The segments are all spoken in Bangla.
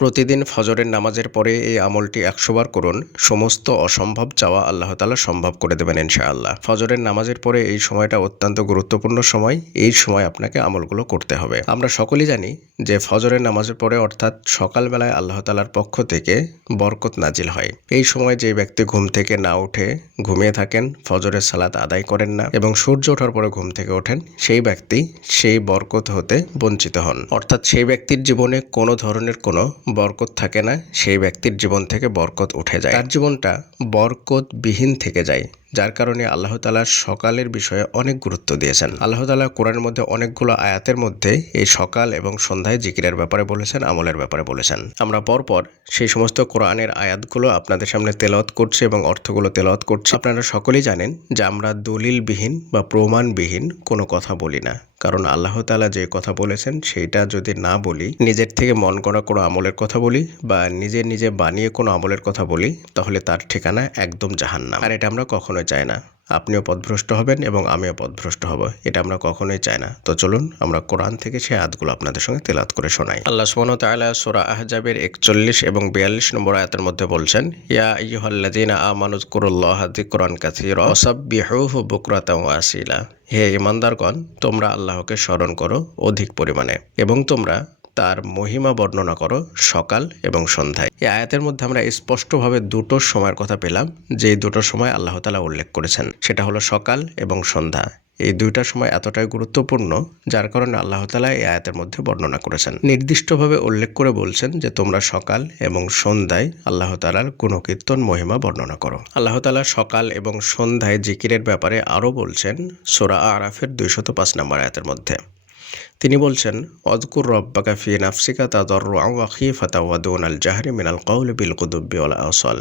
প্রতিদিন ফজরের নামাজের পরে এই আমলটি ১০০ বার করুন। সমস্ত অসম্ভব চাওয়া আল্লাহ তাআলা সম্ভব করে দেবেন ইনশাআল্লাহ। ফজরের নামাজের পরে এই সময়টা অত্যন্ত গুরুত্বপূর্ণ সময়। এই সময় আপনাকে আমলগুলো করতে হবে। আমরা সকলেই জানি যে ফজরের নামাজের পরে অর্থাৎ সকালবেলায় আল্লাহ তাআলার পক্ষ থেকে বরকত নাজিল হয়। এই সময় যে ব্যক্তি ঘুম থেকে না উঠে ঘুমিয়ে থাকেন, ফজরের সালাত আদায় করেন না এবং সূর্য ওঠার পরে ঘুম থেকে ওঠেন, সেই ব্যক্তি সেই বরকত হতে বঞ্চিত হন। অর্থাৎ সেই ব্যক্তির জীবনে কোনো ধরনের কোনো বরকত থাকে না, সেই ব্যক্তির জীবন থেকে বরকত উঠে যায়, তার জীবনটা বরকতবিহীন থেকে যায়। যার কারণে আল্লাহ তাআলা সকালের বিষয়ে অনেক গুরুত্ব দিয়েছেন। আল্লাহ তাআলা কোরআনের মধ্যে অনেকগুলো আয়াতের মধ্যে এই সকাল এবং সন্ধ্যায় জিকিরের ব্যাপারে বলেছেন, আমলের ব্যাপারে বলেছেন। আমরা পরপর সেই সমস্ত কোরআনের আয়াতগুলো আপনাদের সামনে তেলাওয়াত করছি এবং অর্থগুলো তেলাওয়াত করছি। আপনারা সকলেই জানেন যে আমরা দলিলবিহীন বা প্রমাণবিহীন কোনো কথা বলি না, কারণ আল্লাহ তাআলা যে কথা বলেছেন সেইটা যদি না বলি, নিজের থেকে মন করা কোনো আমলের কথা বলি বা নিজে বানিয়ে কোনো আমলের কথা বলি, তাহলে তার ঠিকানা একদম জাহান্নাম। আর এটা আমরা কখনোই চাই না। আপনিও পথভ্রষ্ট হবেন এবং আমিও পথভ্রষ্ট হব, এটা আমরা কখনোই চাই না। তো চলুন আমরা কোরআন থেকে সেই আয়াতগুলো আপনাদের সঙ্গে তেলাওয়াত করে শোনাই। আল্লাহ সুবহানাহু ওয়া তাআলা সূরা আহজাবের 41 এবং 42 নম্বর আয়াতের মধ্যে বলছেন, ইয়া আইয়ুহাল্লাযীনা আমানু যকুরুল্লাহা যিকরান কাসীরা ওয়াসাব্বিহুহু বুকরাতাও ওয়া আসীলা। হে ঈমানদারগণ, তোমরা আল্লাহকে স্মরণ করো অধিক পরিমাণে এবং তোমরা তার মহিমা বর্ণনা করো সকাল এবং সন্ধ্যায়। এই আয়াতের মধ্যে আমরা স্পষ্টভাবে দুটো সময়ের কথা পেলাম, যে দুটো সময় আল্লাহ তাআলা উল্লেখ করেছেন, সেটা হলো সকাল এবং সন্ধ্যা। এই দুইটা সময় এতটাই গুরুত্বপূর্ণ যার কারণে আল্লাহ তাআলা এই আয়াতের মধ্যে বর্ণনা করেছেন। নির্দিষ্টভাবে উল্লেখ করে বলছেন যে তোমরা সকাল এবং সন্ধ্যায় আল্লাহ তাআলার গুণকীর্তন মহিমা বর্ণনা করো। আল্লাহ তাআলা সকাল এবং সন্ধ্যায় জিকিরের ব্যাপারে আরও বলছেন সূরা আরাফের 205 নম্বর আয়াতের মধ্যে। তিনি বলছেন, অযকুর রব্বাকা ফি নাফসিকা তাদাররুআন ওয়া খীফাতাও ওয়া দুনাল জাহরি মিনাল কওলি বিল গুদুব্বি ওয়াল আসাল।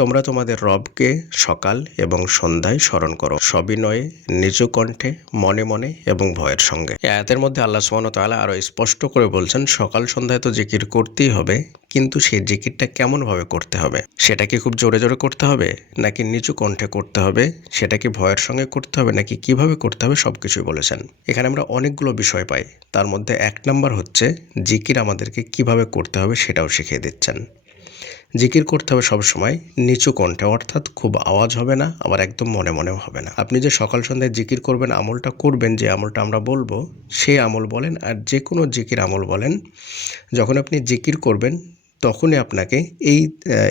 তোমরা তোমাদের রবকে সকাল এবং সন্ধ্যায় স্মরণ করো, সবিনয়ে, নিচু কণ্ঠে, মনে মনে এবং ভয়ের সঙ্গে। এই আয়াতের মধ্যে আল্লাহ সুবহানাহু ওয়া তাআলা আরও স্পষ্ট করে বলছেন, সকাল সন্ধ্যায় তো জিকির করতেই হবে, কিন্তু সেই জিকিরটা কেমনভাবে করতে হবে? সেটা কি খুব জোরে জোরে করতে হবে, নাকি নিচু কণ্ঠে করতে হবে, সেটা কি ভয়ের সঙ্গে করতে হবে, নাকি কিভাবে করতে হবে, সব কিছুই বলেছেন। এখানে আমরা অনেকগুলো বিষয় পাই। তার মধ্যে 1 নম্বর হচ্ছে জিকির আমাদেরকে কিভাবে করতে হবে সেটাও শিখিয়ে দিচ্ছেন। জিকির করতে হবে সবসময় নিচু কণ্ঠে, অর্থাৎ খুব আওয়াজ হবে না, আবার একদম মনে মনেও হবে না। আপনি যে সকাল সন্ধ্যায় জিকির করবেন, আমলটা করবেন, যে আমলটা আমরা বলবো সেই আমল বলেন আর যে কোনো জিকির আমল বলেন, যখন আপনি জিকির করবেন তখনই আপনাকে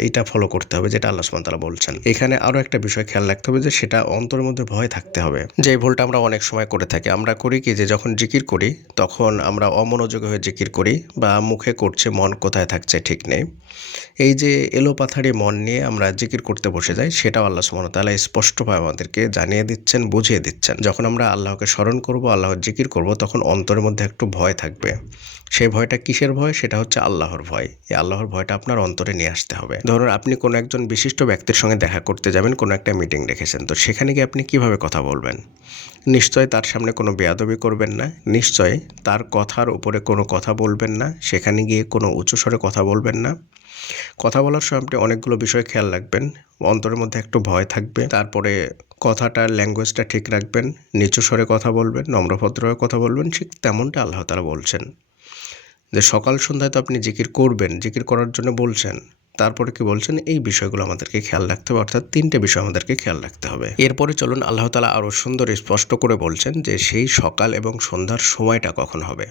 এটা ফলো করতে হবে যেটা আল্লাহ সুবহানাহু ওয়া তাআলা বলছেন। এখানে আরও একটা বিষয় খেয়াল রাখতে হবে যে সেটা অন্তরের মধ্যে ভয় থাকতে হবে। যে ভুলটা আমরা অনেক সময় করে থাকি, আমরা করি কি যে যখন জিকির করি তখন আমরা অমনোযোগী হয়ে জিকির করি বা মুখে করছে মন কোথায় থাকছে ঠিক নেই। এই যে এলোপাথাড়ি মন নিয়ে আমরা জিকির করতে বসে যাই, সেটাও আল্লাহ সুবহানাহু ওয়া তাআলা স্পষ্টভাবে আমাদেরকে জানিয়ে দিচ্ছেন, বুঝিয়ে দিচ্ছেন। যখন আমরা আল্লাহকে স্মরণ করব, আল্লাহর জিকির করব, তখন অন্তরের মধ্যে একটু ভয় থাকবে। সেই ভয়টা কিসের ভয়? সেটা হচ্ছে আল্লাহর ভয়। এই আল্লাহর ভয়টা আপনার অন্তরে নিয়ে আসতে হবে। ধরুন আপনি কোনো একজন বিশিষ্ট ব্যক্তির সঙ্গে দেখা করতে যাবেন, কোনো একটা মিটিং রেখেছেন, তো সেখানে গিয়ে আপনি কিভাবে কথা বলবেন? নিশ্চয় তার সামনে কোনো বেয়াদবি করবেন না, নিশ্চয় তার কথার উপরে কোনো কথা বলবেন না, সেখানে গিয়ে কোনো উঁচু স্বরে কথা বলবেন না। কথা বলার সময় আপনি অনেকগুলো বিষয় খেয়াল রাখবেন। অন্তরের মধ্যে একটু ভয় থাকবে, তারপরে কথাটার ল্যাঙ্গুয়েজটা ঠিক রাখবেন, নিচু স্বরে কথা বলবেন, নম্রভদ্রভাবে কথা বলবেন। ঠিক তেমনটা আল্লাহ তাআলা বলছেন যে সকাল সন্ধ্যায় তো আপনি জিকির করবেন, জিকির করার জন্য বলছেন, তারপরে কি বলছেন? এই বিষয়গুলো আমাদেরকে খেয়াল রাখতে হবে, অর্থাৎ 3টে বিষয় আমাদেরকে খেয়াল রাখতে হবে। এরপরে চলুন আল্লাহ তাআলা আরও সুন্দর স্পষ্ট করে বলছেন যে সেই সকাল এবং সন্ধ্যার সময়টা কখন হবে।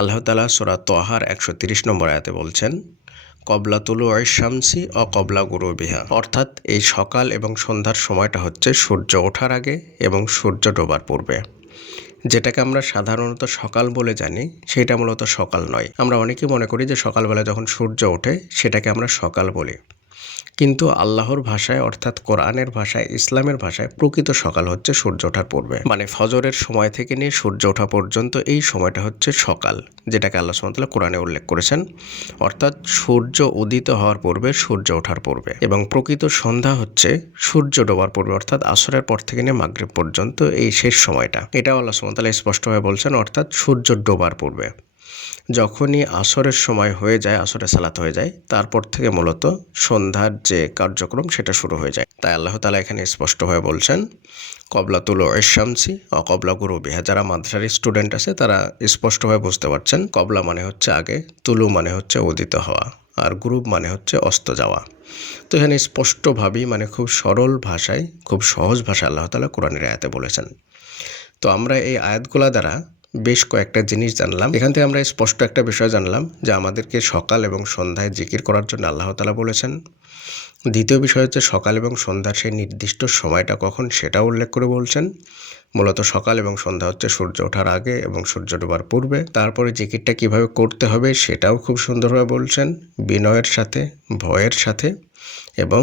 আল্লাহ তাআলা সূরা তাহার 130 নম্বর আয়াতে বলছেন, কবলা তুলুই শামসি ও কবলা গুরুবিহা। অর্থাৎ এই সকাল এবং সন্ধ্যার সময়টা হচ্ছে সূর্য ওঠার আগে এবং সূর্য ডোবার পূর্বে। যেটাকে আমরা সাধারণত সকাল বলে জানি, সেটা মূলত সকাল নয়। আমরা অনেকেই মনে করি যে সকালবেলা যখন সূর্য ওঠে সেটাকে আমরা সকাল বলি, কিন্তু আল্লাহর ভাষায়, অর্থাৎ কোরআনের ভাষায়, ইসলামের ভাষায় প্রকৃত সকাল হচ্ছে সূর্য ওঠার পূর্বে। মানে ফজরের সময় থেকে নিয়ে সূর্য ওঠা পর্যন্ত এই সময়টা হচ্ছে সকাল, যেটাকে আল্লাহ সুবহানাহু ওয়া তাআলা কোরআনে উল্লেখ করেছেন। অর্থাৎ সূর্য উদিত হওয়ার পূর্বে, সূর্য ওঠার পূর্বে। এবং প্রকৃত সন্ধ্যা হচ্ছে সূর্য ডোবার পূর্বে, অর্থাৎ আসরের পর থেকে নিয়ে মাগরিব পর্যন্ত এই শেষ সময়টা। এটাও আল্লাহ সুবহানাহু ওয়া তাআলা স্পষ্টভাবে বলছেন, অর্থাৎ সূর্য ডোবার পূর্বে। যখনই আসরের সময় হয়ে যায়, আসরের সালাত হয়ে যায়, তারপর থেকে মূলত সন্ধ্যার যে কার্যক্রম সেটা শুরু হয়ে যায়। তাই আল্লাহ তাআলা এখানে স্পষ্টভাবে বলছেন, কবলা তুলো শামসি ও কবলা গুরুবিহা। যারা মাদ্রাসার স্টুডেন্ট আছে তারা স্পষ্টভাবে বুঝতে পারছেন, কবলা মানে হচ্ছে আগে, তুলু মানে হচ্ছে উদিত হওয়া, আর গ্রুপ মানে হচ্ছে অস্ত যাওয়া। তো এখানে স্পষ্টভাবেই মানে খুব সরল ভাষায়, খুব সহজ ভাষায় আল্লাহ তাআলা কোরআনের আয়াতে বলেছেন। তো আমরা এই আয়াতগুলা দ্বারা বেশ কয়েকটা জিনিস জানলাম। এখান থেকে আমরা স্পষ্ট একটা বিষয় জানলাম যে আমাদেরকে সকাল এবং সন্ধ্যায় জিকির করার জন্য আল্লাহ তাআলা বলেছেন। দ্বিতীয় বিষয় হচ্ছে সকাল এবং সন্ধ্যার সেই নির্দিষ্ট সময়টা কখন সেটা উল্লেখ করে বলছেন। মূলত সকাল এবং সন্ধ্যা হচ্ছে সূর্য ওঠার আগে এবং সূর্য ডোবার পূর্বে। তারপরে জিকিরটা কিভাবে করতে হবে সেটাও খুব সুন্দরভাবে বলছেন, বিনয়ের সাথে, ভয়ের সাথে এবং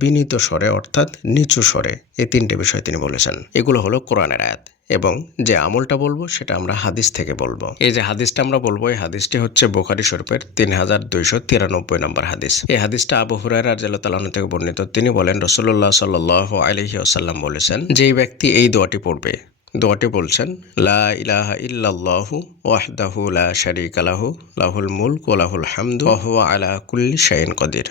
বিনীত স্বরে অর্থাৎ নিচু স্বরে। এই তিনটে বিষয় তিনি বলেছেন। এগুলো হলো কোরআনের আয়াত। এবং যে আমলটা বলবো সেটা আমরা হাদিস থেকে বলবো। এই যে হাদিসটা আমরা বলবো, এই হাদিসটি হচ্ছে বুখারী শরীফের 3293 নম্বর হাদিস। এই হাদিসটা আবু হুরায়রা রাদিয়াল্লাহু তাআলা থেকে বর্ণিত। তিনি বলেন, রাসূলুল্লাহ সাল্লাল্লাহু আলাইহি ওয়াসাল্লাম বলেছেন, যেই ব্যক্তি এই দোয়াটি পড়বে, দোয়াটি বলছেন, লা ইলাহা ইল্লাল্লাহু ওয়াহদাহু লা শারীকা লাহু লাহুল মুলক ওয়া লাহুল হামদু ওয়া হুয়া আলা কুল্লি শাইইন কাদির।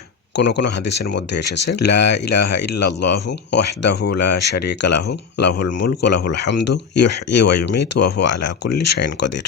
কোনো হাদিসের মধ্যে এসেছে লা ইলাহা ইল্লাল্লাহু ওয়াহদাহু লা শারীকা লাহু লাহুল মুলক ওয়া লাহুল হামদু ইউহয়ি ওয়া ইউমীতু ওয়া হুয়া আলা কুল্লি শাইইন কাদির।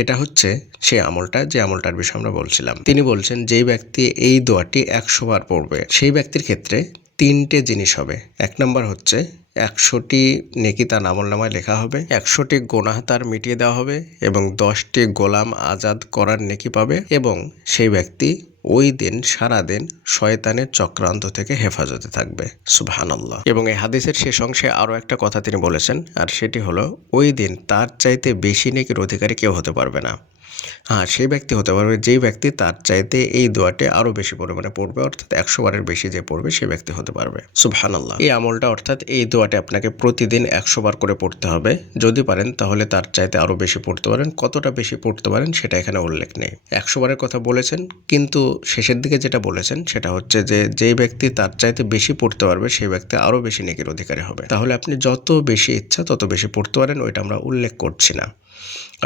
এটা হচ্ছে সেই আমলটা, যে আমলটার বিষয়ে আমরা বলছিলাম। তিনি বলছেন, যেই ব্যক্তি এই দোয়াটি 100 বার পড়বে সেই ব্যক্তির ক্ষেত্রে তিনটে জিনিস হবে। এক নম্বর হচ্ছে 100টি নেকি তার আমলনামায় লেখা হবে, 100টি গোনাহ তার মিটিয়ে দেওয়া হবে এবং 10টি গোলাম আজাদ করার নেকি পাবে এবং সেই ব্যক্তি ওই দিন সারাদিন শয়তানের চক্রান্ত থেকে হেফাজতে থাকবে। সুবহানাল্লাহ। এবং এই হাদিসের শেষ অংশে আরও একটা কথা তিনি বলেছেন, আর সেটি হলো ওই দিন তার চাইতে বেশি নেকির অধিকারী কেউ হতে পারবে না। হ্যাঁ, সেই ব্যক্তি হতে পারবে যেই ব্যক্তি তার চাইতে এই দোয়াটি আরও বেশি পরিমাণে পড়বে, অর্থাৎ 100 বারের বেশি যে পড়বে সেই ব্যক্তি হতে পারবে। সুবহানাল্লাহ। এই আমলটা অর্থাৎ এই দোয়াটি আপনাকে প্রতিদিন 100 বার করে পড়তে হবে। যদি পারেন তাহলে তার চাইতে আরও বেশি পড়তে পারেন। কতটা বেশি পড়তে পারেন সেটা এখানে উল্লেখ নেই। 100 বারের কথা বলেছেন, কিন্তু শেষের দিকে যেটা বলেছেন সেটা হচ্ছে যে যেই ব্যক্তি তার চাইতে বেশি পড়তে পারবে সেই ব্যক্তি আরও বেশি নেকির অধিকারী হবে। তাহলে আপনি যত বেশি ইচ্ছা তত বেশি পড়তে পারেন, ওইটা আমরা উল্লেখ করছি না।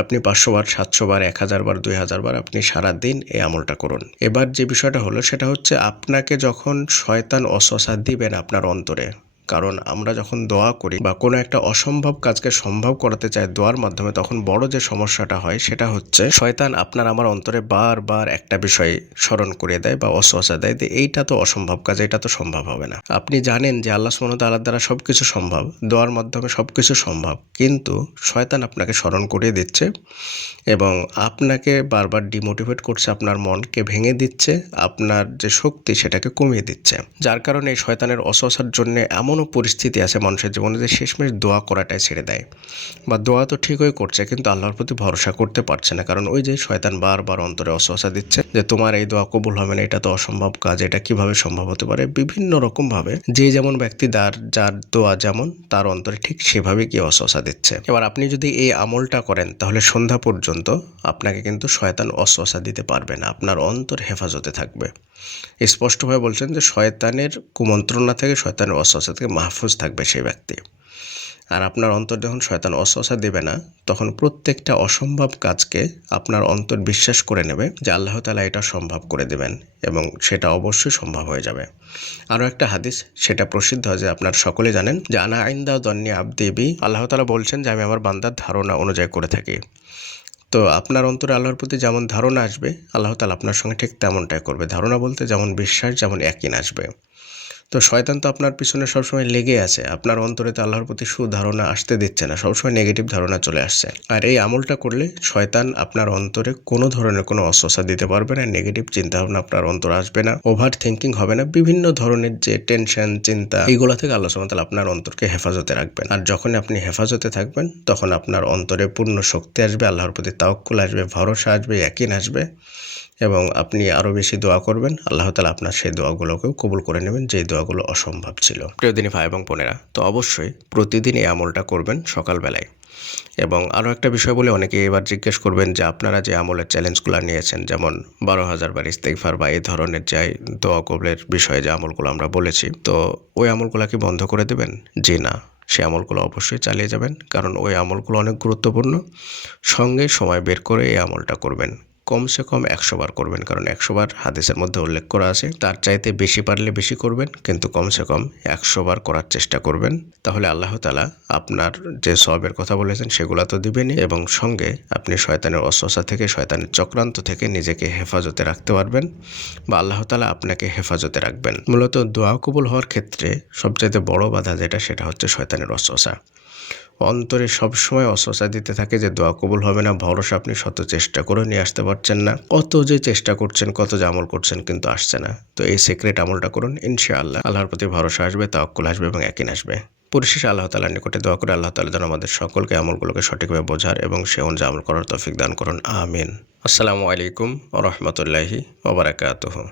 আপনি 500 বার, 700 বার, 1000 বার, 2000 বার আপনি সারা দিন এই আমলটা করুন। এবার যে বিষয়টা হলো সেটা হচ্ছে আপনাকে যখন শয়তান ওয়াসওয়াসা দিবেন আপনার অন্তরে, কারণ আমরা যখন দোয়া করি বা কোনো একটা অসম্ভব কাজকে সম্ভব করাতে চাই দোয়ার মাধ্যমে, তখন বড় যে সমস্যাটা হয় সেটা হচ্ছে শয়তান আপনার আমার অন্তরে বারবার একটা বিষয় স্মরণ করিয়ে দেয় বা ওয়াসওয়াসা দেয় যে এইটা তো অসম্ভব কাজ, এটা তো সম্ভব হবে না। আপনি জানেন যে আল্লাহ সুবহানাহু ওয়া তাআলার দ্বারা সবকিছু সম্ভব, দোয়ার মাধ্যমে সবকিছু সম্ভব, কিন্তু শয়তান আপনাকে স্মরণ করিয়ে দিচ্ছে এবং আপনাকে বারবার ডিমোটিভেট করছে, আপনার মনকে ভেঙে দিচ্ছে, আপনার যে শক্তি সেটাকে কমিয়ে দিচ্ছে। যার কারণে এই শয়তানের ওয়াসওয়াসার জন্য এমনও পরিস্থিতি আছে মানুষের জীবনে যে শেষমেশ দোয়া করাটাই ছেড়ে দেয়, বা দোয়া তো ঠিকই করছে কিন্তু আল্লাহর প্রতি ভরসা করতে পারছে না, কারণ ওই যে শয়তান বারবার অন্তরে ওয়াসওয়াসা দিচ্ছে যে তোমার এই দোয়া কবুল হবে না, এটা তো অসম্ভব কাজ, এটা কিভাবে সম্ভব হতে পারে। বিভিন্ন রকম ভাবে যে যেমন ব্যক্তি যার দোয়া যেমন তার অন্তরে ঠিক সেভাবে কি ওয়াসওয়াসা দিচ্ছে। এবার আপনি যদি এই আমলটা করেন তাহলে সন্ধ্যা পর্যন্ত আপনাকে কিন্তু শয়তান ওয়াসওয়াসা দিতে পারবে না, আপনার অন্তর হেফাজতে থাকবে। স্পষ্টভাবে বলছেন যে শয়তানের কুমন্ত্রণা থেকে, শয়তানের ওয়াসওয়াসা থেকে মাহফুজ থাকবে সেই ব্যক্তি। আর আপনার অন্তর যখন শয়তান ওয়াসওয়াসা দেবে না, তখন প্রত্যেকটা অসম্ভব কাজকে আপনার অন্তর বিশ্বাস করে নেবে যে আল্লাহ তাআলা এটা সম্ভব করে দেবেন এবং সেটা অবশ্যই সম্ভব হয়ে যাবে। আরও একটা হাদিস, সেটা প্রসিদ্ধ যে আপনার সকলে জানেন যে আনা ইনদা দন্নি আবদি বি, আল্লাহ তাআলা বলছেন যে আমি আমার বান্দার ধারণা অনুযায়ী করে থাকি। তো আপনার অন্তরে আল্লাহর প্রতি যেমন ধারণা আসবে, আল্লাহ তাআলা আপনার সঙ্গে ঠিক তেমনটাই করবে। ধারণা বলতে যেমন বিশ্বাস, যেমন ইয়াকিন আসবে। তো শয়তান তো আপনার পিছনে সবসময় লেগে আছে, আপনার অন্তরে তো আল্লাহর প্রতি সুধারণা আসতে দিচ্ছে না, সবসময় নেগেটিভ ধারণা চলে আসছে। আর এই আমলটা করলে শয়তান আপনার অন্তরে কোনো ধরনের কোনো অস্বস্তা দিতে পারবে না, নেগেটিভ চিন্তাভাবনা আপনার অন্তরে আসবে না, ওভার থিঙ্কিং হবে না, বিভিন্ন ধরনের যে টেনশন, চিন্তা, এইগুলো থেকে আল্লাহ সুবহানাহু ওয়া তাআলা আপনার অন্তরকে হেফাজতে রাখবেন। আর যখন আপনি হেফাজতে থাকবেন তখন আপনার অন্তরে পূর্ণ শক্তি আসবে, আল্লাহর প্রতি তাওয়াক্কুল আসবে, ভরসা আসবে, ইয়াকিন আসবে এবং আপনি আরও বেশি দোয়া করবেন। আল্লাহ তাআলা আপনার সেই দোয়াগুলোকেও কবুল করে নেবেন, যেই দোয়াগুলো অসম্ভব ছিল। প্রিয় দিনী ভাই এবং বোনেরা, তো অবশ্যই প্রতিদিন এই আমলটা করবেন সকালবেলায়। এবং আরও একটা বিষয় বলে অনেকে এবার জিজ্ঞেস করবেন যে আপনারা যে আমলের চ্যালেঞ্জগুলো নিয়েছেন, যেমন 12,000 বার ইস্তেগফার বা এই ধরনের যে দোয়া কবুলের বিষয়ে যে আমলগুলো আমরা বলেছি, তো ওই আমলগুলো কি বন্ধ করে দেবেন? জি না, সেই আমলগুলো অবশ্যই চালিয়ে যাবেন, কারণ ওই আমলগুলো অনেক গুরুত্বপূর্ণ। সঙ্গে সময় বের করে এই আমলটা করবেন। কমসে কম 100 বার করবেন, কারণ 100 বার হাদিসের মধ্যে উল্লেখ করা আছে। তার চাইতে বেশি পারলে বেশি করবেন, কিন্তু কমসে কম 100 বার করার চেষ্টা করবেন। তাহলে আল্লাহ তাআলা আপনার যে সওয়াবের কথা বলেছেন সেগুলো তো দিবেনই, এবং সঙ্গে আপনি শয়তানের ওয়াসওয়াসা থেকে, শয়তানের চক্রান্ত থেকে নিজেকে হেফাজতে রাখতে পারবেন, বা আল্লাহ তাআলা আপনাকে হেফাজতে রাখবেন। মূলত দোয়া কবুল হওয়ার ক্ষেত্রে সবচাইতে বড় বাধা যেটা, সেটা হচ্ছে শয়তানের ওয়াসওয়াসা। অন্তরে সবসময় ওয়াসওয়াসা দিতে থাকে যে দোয়া কবুল হবে না, ভরসা আপনি শত চেষ্টা করে নিয়ে আসতে পারছেন না, কত যে চেষ্টা করছেন, কত যে আমল করছেন, কিন্তু আসছে না। তো এই সিক্রেট আমলটা করুন, ইনশাআল্লাহ আল্লাহর প্রতি ভরসা আসবে, তাওয়াক্কুল আসবে এবং ইয়াকিন আসবে। পরিশেষে আল্লাহ তাআলার নিকটে দোয়া করে আল্লাহ তাআলা যেন আমাদের সকলকে আমলগুলোকে সঠিকভাবে বোঝার এবং সে অনুযায়ী আমল করার তৌফিক দান করুন। আমিন। আসসালামু আলাইকুম ওয়া রাহমাতুল্লাহি ওয়া বারাকাতুহু।